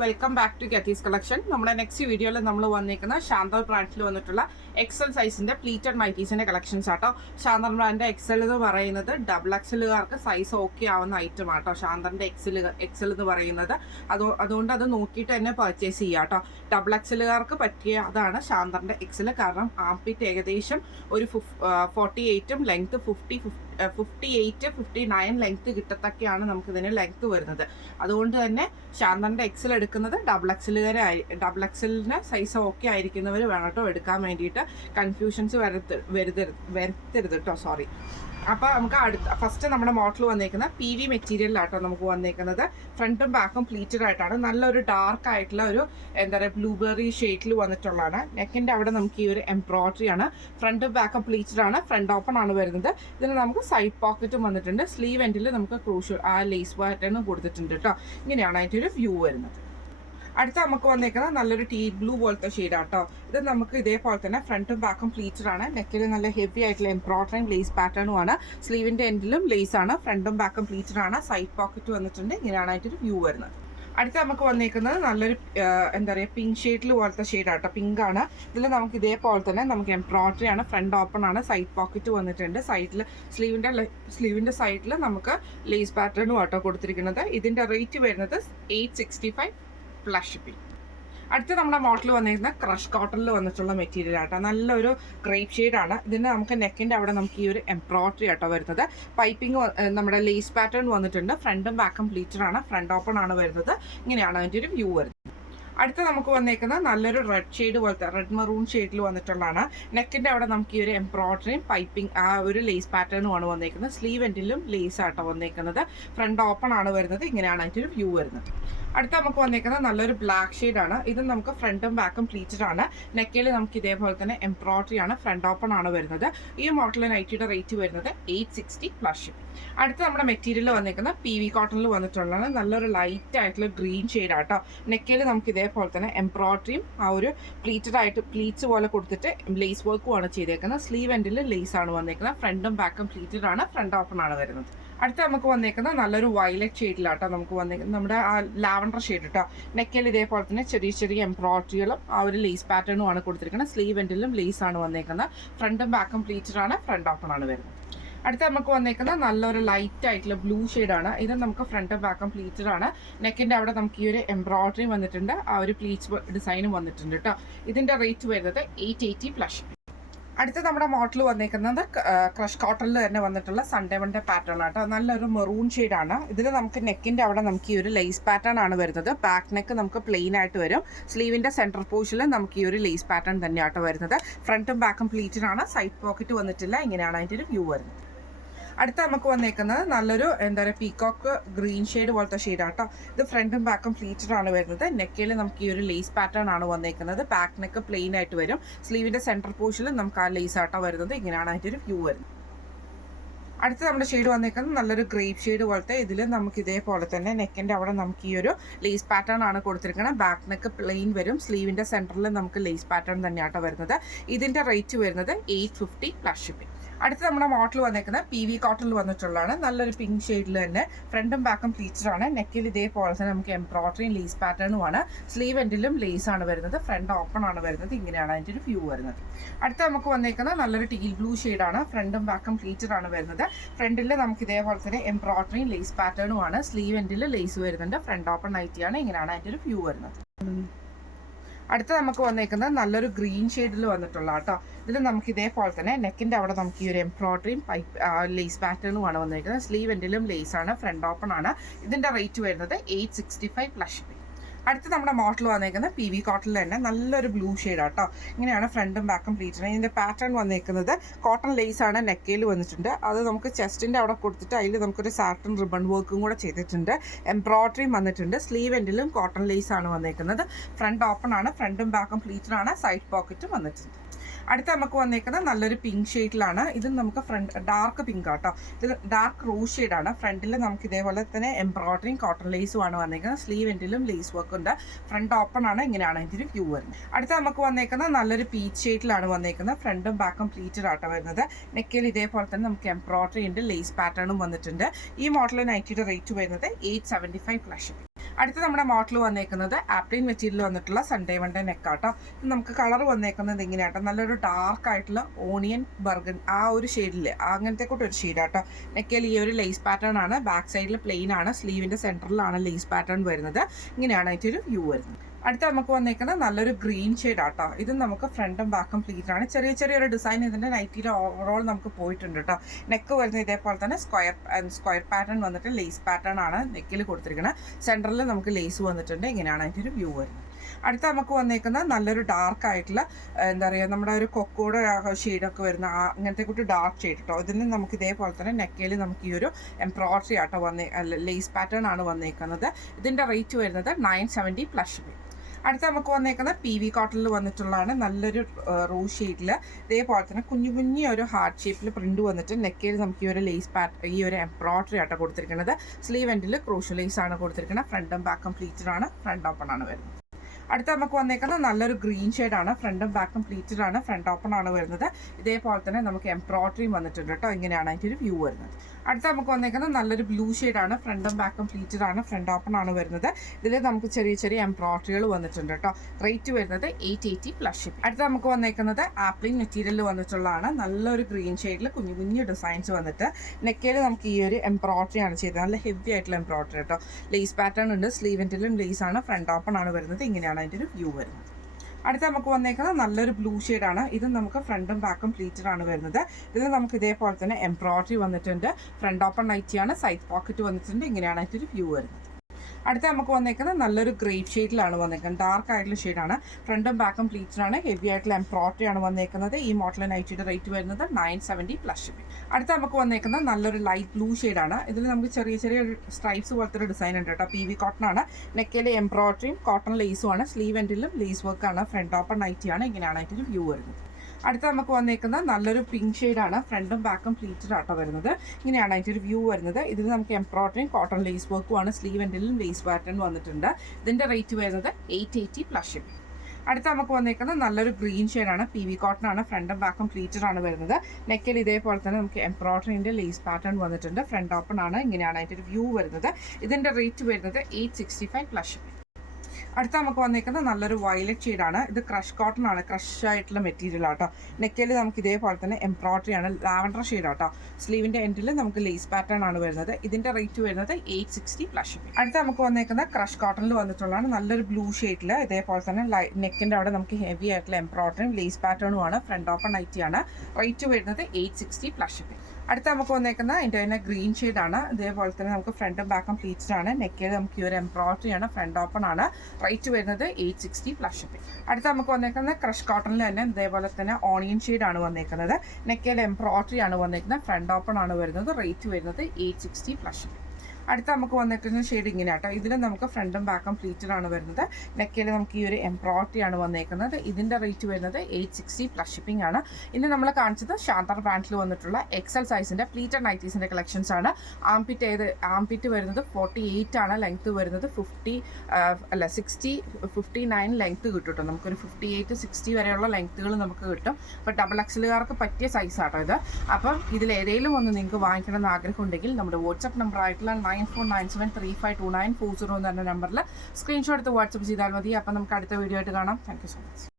Welcome back to Gathees collection. നമ്മുടെ next വീഡിയോയിൽ നമ്മൾ വന്നിരിക്കുന്ന ശാന്തർ ബ്രാൻഡിൽ വന്നിട്ടുള്ള എക്സൽ സൈസിന്റെ പ്ലീറ്റഡ് നൈറ്റീസിന്റെ കളക്ഷൻസ് ആട്ടോ. ശാന്തർ ബ്രാൻഡിന്റെ എക്സൽ എന്ന് പറയുന്നത് ഡബിൾ എക്സലുകാർക്ക് സൈസ് ഓക്കെ ആവുന്ന ഐറ്റം ആട്ടോ. ശാന്തറിന്റെ എക്സൽ എന്ന് പറയുന്നത് അതുകൊണ്ട് അത് നോക്കിയിട്ട് തന്നെ പർച്ചേസ് ചെയ്യുക കേട്ടോ. ഡബിൾ എക്സലുകാർക്ക് പറ്റിയ അതാണ് ശാന്തറിന്റെ എക്സൽ. കാരണം ആംപിറ്റ് ഏകദേശം ഒരു 48 ലെങ്ത് 58-59 ലെങ്ത് കിട്ടത്തൊക്കെയാണ് നമുക്കിതിന് ലെങ്ത് വരുന്നത്. അതുകൊണ്ട് തന്നെ ശാന്തറിന്റെ എക്സൽ എടുക്കുന്നത് ഡബിൾ എക്സലിന് സൈസ് ഓക്കെ ആയിരിക്കുന്നവർ വേണം കേട്ടോ എടുക്കാൻ വേണ്ടിയിട്ട്. കൺഫ്യൂഷൻസ് വരുത്തരുത് കേട്ടോ, സോറി. അപ്പോൾ നമുക്ക് ഫസ്റ്റ് നമ്മുടെ മോഡൽ വന്നേക്കുന്ന PV മെറ്റീരിയലിലാട്ടോ നമുക്ക് വന്നേക്കുന്നത്. ഫ്രണ്ടും ബാക്കും പ്ലീറ്റഡ് ആയിട്ടാണ്. നല്ലൊരു ഡാർക്ക് ആയിട്ടുള്ള ഒരു എന്താ പറയുക ബ്ലൂബെറി ഷെയ്ഡിൽ വന്നിട്ടുള്ളതാണ്. നെക്കിൻ്റെ അവിടെ നമുക്ക് ഈ ഒരു എംബ്രോയിഡറി ആണ്. ഫ്രണ്ടും ബാക്കും പ്ലീറ്റഡ് ആണ്. ഫ്രണ്ട് ഓപ്പൺ ആണ് വരുന്നത്. ഇതിന് നമുക്ക് സൈഡ് പോക്കറ്റും വന്നിട്ടുണ്ട്. സ്ലീവ് എൻഡിൽ നമുക്ക് ക്രൂഷ്യൽ ലേസ് പാറ്റേൺ കൊടുത്തിട്ടുണ്ട് കേട്ടോ. ഇങ്ങനെയാണ് അതിൻ്റെ ഒരു വ്യൂ വരുന്നത്. അടുത്ത നമുക്ക് വന്നേക്കുന്നത് നല്ലൊരു ടീ ബ്ലൂ പോലത്തെ ഷെയ്ഡാട്ടോ. ഇത് നമുക്ക് ഇതേപോലെ തന്നെ ഫ്രണ്ടും ബാക്കും പ്ലീറ്റഡ് ആണ്. നെക്കിൽ നല്ല ഹെവി ആയിട്ടുള്ള എംബ്രോയിഡറിയും ലേസ് പാറ്റേണും ആണ്. സ്ലീവിന്റെ എൻഡിലും ലേസ് ആണ്. ഫ്രണ്ടും ബാക്കും പ്ലീറ്റഡ് ആണ്. സൈഡ് പോക്കറ്റ് വന്നിട്ടുണ്ട്. ഇങ്ങനെയാണ് അതിൻ്റെ ഒരു വ്യൂ വരുന്നത്. അടുത്ത നമുക്ക് വന്നേക്കുന്നത് നല്ലൊരു എന്താ പറയുക പിങ്ക് ഷെയ്ഡിൽ പോലത്തെ ഷെയ്ഡാട്ടോ. പിങ്ക് ആണ്. ഇതിൽ നമുക്ക് ഇതേപോലെ തന്നെ നമുക്ക് എംബ്രോയിഡറി ആണ്. ഫ്രണ്ട് ഓപ്പൺ ആണ്. സൈഡ് പോക്കറ്റ് വന്നിട്ടുണ്ട്. സൈഡിൽ സ്ലീവിന്റെ സൈഡിൽ നമുക്ക് ലേസ് പാറ്റേണും ആട്ടോ കൊടുത്തിരിക്കുന്നത്. ഇതിന്റെ റേറ്റ് വരുന്നത് 865 പ്ലസ് ഷിപ്പിംഗ്. അടുത്ത നമ്മുടെ മോഡൽ വന്നിരിക്കുന്ന ക്രഷ് കോട്ടണിൽ വന്നിട്ടുള്ള മെറ്റീരിയൽ ആട്ടോ. നല്ലൊരു ഗ്രേപ്പ് ഷെയ്ഡാണ്. ഇതിന് നമുക്ക് നെക്കിൻ്റെ അവിടെ നമുക്ക് ഈ ഒരു എംബ്രോയിഡറി ആട്ടോ വരുന്നത്. പൈപ്പിംഗ് നമ്മുടെ ലേസ് പാറ്റേൺ വന്നിട്ടുണ്ട്. ഫ്രണ്ടും ബാക്കും പ്ലീറ്റഡ് ആണ്. ഫ്രണ്ട് ഓപ്പൺ ആണ് വരുന്നത്. ഇങ്ങനെയാണ് അതിൻ്റെ ഒരു വ്യൂ വരുന്നത്. അടുത്ത നമുക്ക് വന്നേക്കുന്നത് നല്ലൊരു റെഡ് ഷെയ്ഡ് പോലത്തെ റെഡ് മെറൂൺ ഷെയ്ഡിൽ വന്നിട്ടുള്ളതാണ്. നെക്കിൻ്റെ അവിടെ നമുക്ക് ഈ ഒരു എംബ്രോയിഡറിയും പൈപ്പിംഗ് ഒരു ലേസ് പാറ്റേണും ആണ് വന്നേക്കുന്നത്. സ്ലീവ് എൻഡിലും ലേസ് ആട്ടോ വന്നേക്കുന്നത്. ഫ്രണ്ട് ഓപ്പൺ ആണ് വരുന്നത്. ഇങ്ങനെയാണ് അതിൻ്റെ ഒരു വ്യൂ വരുന്നത്. അടുത്ത നമുക്ക് വന്നേക്കുന്നത് നല്ലൊരു ബ്ലാക്ക് ഷെയ്ഡാണ്. ഇത് നമുക്ക് ഫ്രണ്ടും ബാക്കും പ്ലീറ്റഡ് ആണ്. നെക്കിൽ നമുക്ക് ഇതേപോലെ തന്നെ എംബ്രോയിഡറി ആണ്. ഫ്രണ്ട് ഓപ്പൺ ആണ് വരുന്നത്. ഈ മോഡൽ നൈറ്റിയുടെ റേറ്റ് വരുന്നത് 860 പ്ലസ് ഷിപ്പിംഗ്. അടുത്ത നമ്മുടെ മെറ്റീരിയൽ വന്നേക്കുന്നത് PV കോട്ടണിൽ വന്നിട്ടുള്ളതാണ്. നല്ലൊരു ലൈറ്റ് ആയിട്ടുള്ള ഗ്രീൻ ഷെയ്ഡാട്ടോ. നെക്കിൽ നമുക്ക് ഇതേപോലെ തന്നെ എംബ്രോയിഡറിയും ഒരു പ്ലീറ്റ്സ് പോലെ കൊടുത്തിട്ട് ലേസ് വർക്കും ആണ് ചെയ്തേക്കുന്നത്. സ്ലീവ് എൻഡിൽ ലേസ് ആണ് വന്നേക്കുന്നത്. ഫ്രണ്ടും ബാക്കും പ്ലീറ്റഡ് ആണ്. ഫ്രണ്ട് ഓപ്പൺ ആണ് വരുന്നത്. അടുത്ത നമുക്ക് വന്നേക്കുന്നത് നല്ലൊരു വയലറ്റ് ഷെയ്ഡിലാട്ടോ നമുക്ക് വന്നേക്കുന്നത്. നമ്മുടെ ലാവൻഡർ ഷെയ്ഡ് കേട്ടോ. നെക്കിൽ ഇതേപോലെ തന്നെ ചെറിയ എംബ്രോയിഡറികളും ഒരു ലേസ് പാറ്റേണും ആണ് കൊടുത്തിരിക്കുന്നത്. സ്ലീവ് എൻഡിലും ലേസ് ആണ് വന്നേക്കുന്നത്. ഫ്രണ്ടും ബാക്കും പ്ലീറ്റഡ് ആണ്. ഫ്രണ്ട് ഓപ്പൺ ആണ് വരുന്നത്. അടുത്ത നമുക്ക് വന്നേക്കുന്നത് നല്ലൊരു ലൈറ്റ് ആയിട്ടുള്ള ബ്ലൂ ഷെയ്ഡാണ്. ഇത് നമുക്ക് ഫ്രണ്ടും ബാക്കും പ്ലീറ്റഡ് ആണ്. നെക്കിൻ്റെ അവിടെ നമുക്ക് ഈ ഒരു എംബ്രോയിഡറി വന്നിട്ടുണ്ട്. ഒരു പ്ലീറ്റ്സ് ഡിസൈനും വന്നിട്ടുണ്ട് കേട്ടോ. ഇതിൻ്റെ റേറ്റ് വരുന്നത് 880 പ്ലസ്. അടുത്ത നമ്മുടെ മോഡൽ വന്നേക്കുന്നത് ക്രഷ് കോട്ടണിൽ തന്നെ വന്നിട്ടുള്ള സൺഡേ മൺഡേ പാറ്റേൺ ആട്ടോ. നല്ലൊരു മെറൂൺ ഷെയ്ഡാണ്. ഇതിൽ നമുക്ക് നെക്കിൻ്റെ അവിടെ നമുക്ക് ഈ ഒരു ലേസ് പാറ്റേൺ ആണ് വരുന്നത്. ബാക്ക് നെക്ക് നമുക്ക് പ്ലെയിൻ ആയിട്ട് വരും. സ്ലീവിൻ്റെ സെൻറ്റർ പോർഷനിൽ നമുക്ക് ഈ ഒരു ലേസ് പാറ്റേൺ തന്നെയാട്ടോ വരുന്നത്. ഫ്രണ്ടും ബാക്കും പ്ലീറ്റഡ് ആണ്. സൈഡ് പോക്കറ്റ് വന്നിട്ടില്ല. ഇങ്ങനെയാണ് അതിൻ്റെ ഒരു വ്യൂ വരുന്നത്. അടുത്ത നമുക്ക് വന്നേക്കുന്നത് നല്ലൊരു എന്താ പറയുക പീകോക്ക് ഗ്രീൻ ഷെയ്ഡ് പോലത്തെ ഷെയ്ഡാട്ടോ. ഇത് ഫ്രണ്ടും ബാക്കും പ്ലീറ്റഡ് ആണ് വരുന്നത്. നെക്കിൽ നമുക്ക് ഈ ഒരു ലേസ് പാറ്റേൺ ആണ് വന്നേക്കുന്നത്. ബാക്ക് നെക്ക് പ്ലെയിൻ ആയിട്ട് വരും. സ്ലീവിൻ്റെ സെൻറ്റർ പോർഷനിൽ നമുക്ക് ആ ലേസ് ആട്ടോ വരുന്നത്. ഇങ്ങനെയാണ് അതിൻ്റെ ഒരു വ്യൂ വരുന്നത്. അടുത്ത നമ്മുടെ ഷെയ്ഡ് വന്നേക്കുന്നത് നല്ലൊരു ഗ്രേപ്പ് ഷെയ്ഡ് പോലത്തെ. ഇതിൽ നമുക്ക് ഇതേപോലെ തന്നെ നെക്കിൻ്റെ അവിടെ നമുക്ക് ഈ ഒരു ലേസ് പാറ്റേൺ ആണ് കൊടുത്തിരിക്കുന്നത്. ബാക്ക് നെക്ക് പ്ലെയിൻ വരും. സ്ലീവിൻ്റെ സെൻറ്ററിൽ നമുക്ക് ലേസ് പാറ്റേൺ തന്നെയാട്ടോ വരുന്നത്. ഇതിൻ്റെ റേറ്റ് വരുന്നത് 850 പ്ലസ് ഷിപ്പിംഗ്. അടുത്ത നമ്മുടെ മോഡൽ വന്നേക്കുന്നത് PV കോട്ടണിൽ വന്നിട്ടുള്ളതാണ്. നല്ലൊരു പിങ്ക് ഷെയ്ഡിൽ തന്നെ ഫ്രണ്ടും ബാക്കും പ്ലീറ്റഡ് ആണ്. നെക്കിൽ ഇതേപോലെ തന്നെ നമുക്ക് എംബ്രോയിഡറിയും ലേസ് പാറ്റേണും ആണ്. സ്ലീവ് എൻഡിലും ലേസ് ആണ് വരുന്നത്. ഫ്രണ്ട് ഓപ്പൺ ആണ് വരുന്നത്. ഇങ്ങനെയാണ് അതിൻ്റെ ഒരു വ്യൂ വരുന്നത്. അടുത്ത നമുക്ക് വന്നേക്കുന്നത് നല്ലൊരു ടീൽ ബ്ലൂ ഷെയ്ഡാണ്. ഫ്രണ്ടും ബാക്കും പ്ലീറ്റഡ് ആണ് വരുന്നത്. ഫ്രണ്ടിൽ നമുക്ക് ഇതേപോലെ തന്നെ എംബ്രോയിഡറിയും ലേസ് പാറ്റേണും ആണ്. സ്ലീവ് എൻഡിൽ ലേസ് വരുന്നുണ്ട്. ഫ്രണ്ട് ഓപ്പൺ നൈറ്റിയാണ്. ഇങ്ങനെയാണ് അതിൻ്റെ ഒരു വ്യൂ വരുന്നത്. അടുത്ത നമുക്ക് വന്നേക്കുന്നത് നല്ലൊരു ഗ്രീൻ ഷെയ്ഡിൽ വന്നിട്ടുള്ള കേട്ടോ. ഇതിൽ നമുക്ക് ഇതേപോലെ തന്നെ നെക്കിൻ്റെ അവിടെ നമുക്ക് ഈ ഒരു എംബ്രോയിഡറിയും ലേസ് പാറ്റേണും ആണ് വന്നിരിക്കുന്നത്. സ്ലീവ് എൻഡിലും ലേസ് ആണ്. ഫ്രണ്ട് ഓപ്പൺ ആണ്. ഇതിൻ്റെ റേറ്റ് വരുന്നത് 865 പ്ലസ് ഷിപ്പിംഗ്. അടുത്ത നമ്മുടെ മോഡൽ വന്നേക്കുന്നത് PV കോട്ടണിൽ തന്നെ നല്ലൊരു ബ്ലൂ ഷെയ്ഡാട്ടോ. ഇങ്ങനെയാണ് ഫ്രണ്ടും ബാക്കും പ്ലീറ്റഡ്. ഇതിൻ്റെ പാറ്റേൺ വന്നേക്കുന്നത് കോട്ടൺ ലേസ് ആണ്. നെക്കയിൽ വന്നിട്ടുണ്ട്. അത് നമുക്ക് ചെസ്റ്റിൻ്റെ അവിടെ കൊടുത്തിട്ട് അതിൽ നമുക്കൊരു സാറ്റൻ റിബൺ വർക്കും കൂടെ ചെയ്തിട്ടുണ്ട്. എംബ്രോയിഡറിയും വന്നിട്ടുണ്ട്. സ്ലീവ് എൻഡിലും കോട്ടൺ ലേസ് ആണ് വന്നേക്കുന്നത്. ഫ്രണ്ട് ഓപ്പൺ ആണ്. ഫ്രണ്ടും ബാക്കും പ്ലീറ്റഡ് ആണ്. സൈഡ് പോക്കറ്റും വന്നിട്ടുണ്ട്. അടുത്ത നമുക്ക് വന്നേക്കുന്നത് നല്ലൊരു പിങ്ക് ഷെയ്ഡിലാണ്. ഇത് നമുക്ക് ഡാർക്ക് പിങ്ക് ആട്ടോ. ഇത് ഡാർക്ക് റോസ് ഷെയ്ഡാണ്. ഫ്രണ്ടിൽ നമുക്ക് ഇതേപോലെ തന്നെ എംബ്രോയിഡറിയും കോട്ടൺ ലേസും ആണ് വന്നേക്കുന്നത്. സ്ലീവ് എൻഡിലും ലേസ് വർക്ക് ഉണ്ട്. ഫ്രണ്ട് ഓപ്പൺ ആണ്. ഇങ്ങനെയാണ് ഇതിൻ്റെ വ്യൂ വരുന്നത്. അടുത്ത നമുക്ക് വന്നേക്കുന്നത് നല്ലൊരു പീച്ച് ഷെയ്ഡിലാണ് വന്നേക്കുന്നത്. ഫ്രണ്ടും ബാക്കും പ്ലീറ്റഡ് ആട്ടോ വരുന്നത്. നെക്കിൽ ഇതേപോലെ തന്നെ നമുക്ക് എംബ്രോയിഡറി ഉണ്ട്. ലേസ് പാറ്റേണും വന്നിട്ടുണ്ട്. ഈ മോഡൽ നൈറ്റിയുടെ റേറ്റ് വരുന്നത് 875 പ്ലസ്. അടുത്ത നമ്മുടെ മോഡൽ വന്നേക്കുന്നത് ആപ്ലിൻ മെറ്റീരിയൽ വന്നിട്ടുള്ള സൺഡേ വൺഡേ നെക്കാട്ടോ. നമുക്ക് കളർ വന്നേക്കുന്നത് ഇങ്ങനെയാട്ടോ, നല്ലൊരു ഡാർക്ക് ആയിട്ടുള്ള ഓണിയൻ ബർഗൻ ആ ഒരു ഷെയ്ഡിൽ അങ്ങനത്തെ കൂട്ട് ഒരു ഷെയ്ഡാട്ടോ. നെക്കയിൽ ഈ ഒരു ലേസ് പാറ്റേൺ ആണ്, ബാക്ക് സൈഡിൽ പ്ലെയിൻ ആണ്, സ്ലീവിൻ്റെ സെൻറ്ററിലാണ് ലേസ് പാറ്റേൺ വരുന്നത്. ഇങ്ങനെയാണ് അതിൻ്റെ ഒരു വ്യൂ വരുന്നത്. അടുത്ത നമുക്ക് വന്നേക്കുന്നത് നല്ലൊരു ഗ്രീൻ ഷെയ്ഡ് ആട്ടോ. ഇത് നമുക്ക് ഫ്രണ്ടും ബാക്കും പ്ലീറ്റ് ആണ്. ചെറിയൊരു ഡിസൈൻ ഇതിൻ്റെ നൈറ്റിയുടെ ഓവറോൾ നമുക്ക് പോയിട്ടുണ്ട് കേട്ടോ. നെക്ക് വരുന്നത് ഇതേപോലെ തന്നെ സ്ക്വയർ പാറ്റേൺ വന്നിട്ട് ലേസ് പാറ്റേൺ ആണ് നെക്കിൽ കൊടുത്തിരിക്കുന്നത്. സെൻറ്ററിൽ നമുക്ക് ലേസ് വന്നിട്ടുണ്ട്. ഇങ്ങനെയാണ് അതിൻ്റെ ഒരു വ്യൂ വരുന്നത്. അടുത്ത നമുക്ക് വന്നേക്കുന്നത് നല്ലൊരു ഡാർക്ക് ആയിട്ടുള്ള എന്താ പറയുക, നമ്മുടെ ഒരു കൊക്കോയുടെ ഷെയ്ഡൊക്കെ വരുന്ന അങ്ങനത്തെ കൂട്ടി ഡാർക്ക് ഷെയ്ഡ് കേട്ടോ. ഇതിന് നമുക്ക് ഇതേപോലെ തന്നെ നെക്കയിൽ നമുക്ക് ഈ ഒരു എംബ്രോയിഡറി ആട്ടോ ലേസ് പാറ്റേൺ ആണ് വന്നേക്കുന്നത്. ഇതിൻ്റെ റേറ്റ് വരുന്നത് 970 പ്ലസ് ഷിപ്പിംഗ്. അടുത്ത നമുക്ക് വന്നേക്കുന്നത് PV കോട്ടണിൽ വന്നിട്ടുള്ളതാണ്. നല്ലൊരു റൂ ഷെയ്ഡിൽ ഇതേപോലെ തന്നെ കുഞ്ഞു ഒരു ഹാർട്ട് ഷേപ്പിൽ പ്രിന്റ് വന്നിട്ട് നെക്കയിൽ നമുക്ക് ഈ ഒരു ലേസ് ഈ ഒരു എംബ്രോയിഡറി ആട്ടോ കൊടുത്തിരിക്കുന്നത്. സ്ലീവ് എൻഡിൽ ക്രൂഷ്യൽ ലേസ് ആണ് കൊടുത്തിരിക്കുന്നത്. ഫ്രണ്ടും ബാക്കും പ്ലീറ്റഡ് ആണ്, ഫ്രണ്ട് ഓപ്പൺ ആണ് വരുന്നത്. അടുത്ത നമുക്ക് വന്നേക്കുന്നത് നല്ലൊരു ഗ്രീൻ ഷെയ്ഡാണ്, ഫ്രണ്ടും ബാക്കും പ്ലീറ്റഡ് ആണ്, ഫ്രണ്ട് ഓപ്പൺ ആണ് വരുന്നത്. ഇതേപോലെ തന്നെ നമുക്ക് എംബ്രോയിഡറിയും വന്നിട്ടുണ്ട് കേട്ടോ. ഇങ്ങനെയാണ് അതിൻ്റെ ഒരു വ്യൂ വരുന്നത്. അടുത്ത നമുക്ക് വന്നേക്കുന്നത് നല്ലൊരു ബ്ലൂ ഷെയ്ഡാണ്, ഫ്രണ്ടും ബാക്കും പ്ലീറ്റഡ് ആണ്, ഫ്രണ്ട് ഓപ്പൺ ആണ് വരുന്നത്. ഇതിൽ നമുക്ക് ചെറിയ എംബ്രോയിഡറികൾ വന്നിട്ടുണ്ട് കേട്ടോ. റേറ്റ് വരുന്നത് 880 പ്ലസ് ഷിപ്പ്. അടുത്ത നമുക്ക് വന്നേക്കുന്നത് ആപ്ലിൻ മെറ്റീരിയൽ വന്നിട്ടുള്ളതാണ്. നല്ലൊരു ഗ്രീൻ ഷെയ്ഡിൽ കുഞ്ഞു ഡിസൈൻസ് വന്നിട്ട് നെക്കയിൽ നമുക്ക് ഈ ഒരു എംബ്രോയിഡറി ആണ് ചെയ്തത്. നല്ല ഹെവി ആയിട്ടുള്ള എംബ്രോയിഡറി കേട്ടോ. ലേസ് പാറ്റേൺ ഉണ്ട്, സ്ലീവെൻറ്റിലും ലേസ് ആണ്, ഫ്രണ്ട് ഓപ്പൺ ആണ് വരുന്നത്. ഇങ്ങനെയാണ് അതിൻ്റെ ഒരു വ്യൂ വരുന്നത്. അടുത്ത നമുക്ക് വന്നേക്കുന്നത് നല്ലൊരു ബ്ലൂ ഷെയ്ഡാണ്. ഇത് നമുക്ക് ഫ്രണ്ടും ബാക്കും പ്ലീറ്റഡ് ആണ് വരുന്നത്. ഇതിൽ നമുക്ക് ഇതേപോലെ തന്നെ എംബ്രോയിഡറി വന്നിട്ടുണ്ട്. ഫ്രണ്ട് ഓപ്പൺ നൈറ്റിയാണ്, സൈഡ് പോക്കറ്റ് വന്നിട്ടുണ്ട്. ഇങ്ങനെയാണ് അതിൻ്റെ ഒരു വ്യൂ വരുന്നത്. അടുത്ത നമുക്ക് വന്നേക്കുന്നത് നല്ലൊരു ഗ്രേപ്പ് ഷെയ്ഡിലാണ് വന്നേക്കുന്നത്. ഡാർക്ക് ആയിട്ടുള്ള ഷെയ്ഡാണ്, ഫ്രണ്ടും ബാക്കും പ്ലീറ്റഡ് ആണ്, ഹെവി ആയിട്ടുള്ള എംബ്രോയിഡറി ആണ് വന്നേക്കുന്നത്. ഈ മോഡൽ നൈറ്റിയുടെ റേറ്റ് വരുന്നത് 970 പ്ലസ് ഷിപ്പിംഗ്. അടുത്ത നമുക്ക് വന്നേക്കുന്നത് നല്ലൊരു ലൈറ്റ് ബ്ലൂ ഷെയ്ഡാണ്. ഇതിൽ നമുക്ക് ചെറിയ സ്ട്രൈപ്സ് പോലത്തെ ഒരു ഡിസൈൻ ഉണ്ട് കേട്ടോ. PV കോട്ടൺ ആണ്, നെക്കയിൽ എംബ്രോയിഡറിയും കോട്ടൺ ലേസും ആണ്, സ്ലീവ് എൻഡിലും ലേസ് വർക്ക് ആണ്, ഫ്രണ്ട് ഓപ്പൺ നൈറ്റിയാണ്. ഇങ്ങനെയാണ് അതിൻ്റെ വ്യൂ വരുന്നത്. അടുത്ത നമുക്ക് വന്നേക്കുന്നത് നല്ലൊരു പിങ്ക് ഷെയ്ഡാണ്, ഫ്രണ്ടും ബാക്കും പ്ലീറ്റഡ് ആട്ടോ വരുന്നത്. ഇങ്ങനെയാണ് അതിൻ്റെ ഒരു വ്യൂ വരുന്നത്. ഇതിൽ നമുക്ക് എംബ്രോയിഡറിയും കോട്ടൺ ലേസ് വർക്കും ആണ്, സ്ലീവ് എൻഡിലും ലേസ് പാറ്റേൺ വന്നിട്ടുണ്ട്. ഇതിൻ്റെ റേറ്റ് വരുന്നത് 880 പ്ലസ് ഷിപ്പിംഗ്. അടുത്ത നമുക്ക് വന്നേക്കുന്നത് നല്ലൊരു ഗ്രീൻ ഷെയ്ഡാണ്, PV കോട്ടൺ ആണ്, ഫ്രണ്ടും ബാക്കും പ്ലീറ്റഡ് ആണ് വരുന്നത്. നെക്കിൽ ഇതേപോലെ തന്നെ നമുക്ക് എംബ്രോയിഡറിൻ്റെ ലേസ് പാറ്റേൺ വന്നിട്ടുണ്ട്, ഫ്രണ്ട് ഓപ്പൺ ആണ്. ഇങ്ങനെയാണ് അതിൻ്റെ ഒരു വ്യൂ വരുന്നത്. ഇതിൻ്റെ റേറ്റ് വരുന്നത് 865 പ്ലസ് ഷിപ്പിംഗ്. അടുത്ത നമുക്ക് വന്നേക്കുന്നത് നല്ലൊരു വയലറ്റ് ഷെയ്ഡാണ്. ഇത് ക്രഷ് കോട്ടൺ ആണ്, ക്രഷ് ആയിട്ടുള്ള മെറ്റീരിയൽ ആട്ടോ. നെക്കയിൽ നമുക്ക് ഇതേപോലെ തന്നെ എംബ്രോയിഡറി ആണ്, ലാവൻഡർ ഷെയ്ഡ് ആട്ടോ. സ്ലീവിൻ്റെ എൻഡിൽ നമുക്ക് ലേസ് പാറ്റേൺ ആണ് വരുന്നത്. ഇതിൻ്റെ റേറ്റ് വരുന്നത് 860 പ്ലസ് ഷിപ്പിംഗ്. അടുത്ത നമുക്ക് വന്നേക്കുന്നത് ക്രഷ് കോട്ടണിൽ വന്നിട്ടുള്ളതാണ്. നല്ലൊരു ബ്ലൂ ഷെയ്ഡിൽ ഇതേപോലെ തന്നെ നെക്കിൻ്റെ അവിടെ നമുക്ക് ഹെവി ആയിട്ടുള്ള എംബ്രോയിഡറിയും ലേസ് പാറ്റേണും ആണ്, ഫ്രണ്ട് ഓപ്പൺ നൈറ്റിയാണ്. റേറ്റ് വരുന്നത് 860 പ്ലസ് ഷിപ്പിംഗ്. അടുത്ത നമുക്ക് വന്നേക്കുന്നത് അതിൻ്റെ തന്നെ ഗ്രീൻ ഷെയ്ഡാണ്. ഇതേപോലെ തന്നെ നമുക്ക് ഫ്രണ്ടും ബാക്കും പ്ലീറ്റഡ് ആണ്, നെക്കിൽ നമുക്ക് ഈ ഒരു എംബ്രോയിഡറി ആണ്, ഫ്രണ്ട് ഓപ്പൺ ആണ്. റേറ്റ് വരുന്നത് 860 പ്ലസ് ഷിപ്പിംഗ്. അടുത്ത നമുക്ക് വന്നേക്കുന്നത് ക്രഷ് കോട്ടണിൽ തന്നെ ഇതേപോലെ തന്നെ ഓണിയൻ ഷെയ്ഡാണ് വന്നേക്കുന്നത്. നെക്കിൽ എംബ്രോയിഡറി ആണ് വന്നേക്കുന്നത്, ഫ്രണ്ട് ഓപ്പൺ ആണ് വരുന്നത്. റേറ്റ് വരുന്നത് 860 പ്ലസ് ഷിപ്പിംഗ്. അടുത്ത നമുക്ക് വന്നേക്കുന്ന ഷെയ്ഡ് ഇങ്ങനെ ആട്ടോ. ഇതിൽ നമുക്ക് ഫ്രണ്ടും ബാക്കും പ്ലീറ്റഡ് ആണ് വരുന്നത്. നെക്കിൽ നമുക്ക് ഈ ഒരു എംബ്രോയിഡറി ആണ് വന്നേക്കുന്നത്. ഇതിൻ്റെ റേറ്റ് വരുന്നത് 860 പ്ലസ് ഷിപ്പിംഗ് ആണ്. ഇനി നമ്മൾ കാണിച്ചത് ശാന്തർ ബ്രാൻഡിൽ വന്നിട്ടുള്ള എക്സൽ സൈസിൻ്റെ പ്ലീറ്റഡ് നൈറ്റീസിൻ്റെ കളക്ഷൻസ് ആണ്. ആംപിറ്റ് വരുന്നത് 48 ആണ്, ലെങ്ത്ത് വരുന്നത് 59 ലെങ്ത്ത് കിട്ടും കേട്ടോ. നമുക്കൊരു 58-60 വരെയുള്ള ലെങ്ത്തുകൾ നമുക്ക് കിട്ടും. അപ്പോൾ ഡബിൾ എക്സലുകാർക്ക് പറ്റിയ സൈസാട്ടോ ഇത്. അപ്പം ഇതിലേതെങ്കിലും ഒന്ന് നിങ്ങൾക്ക് വാങ്ങിക്കണം എന്ന് ആഗ്രഹം ഉണ്ടെങ്കിൽ നമ്മുടെ വാട്സപ്പ് നമ്പർ ആയിട്ടുള്ള 9497352940 എന്ന നമ്പറിൽ സ്ക്രീൻഷോട്ട് എടുത്ത് വാട്സപ്പ് ചെയ്താൽ മതി. അപ്പം നമുക്ക് അടുത്ത വീഡിയോ ആയിട്ട് കാണാം. Thank you so much.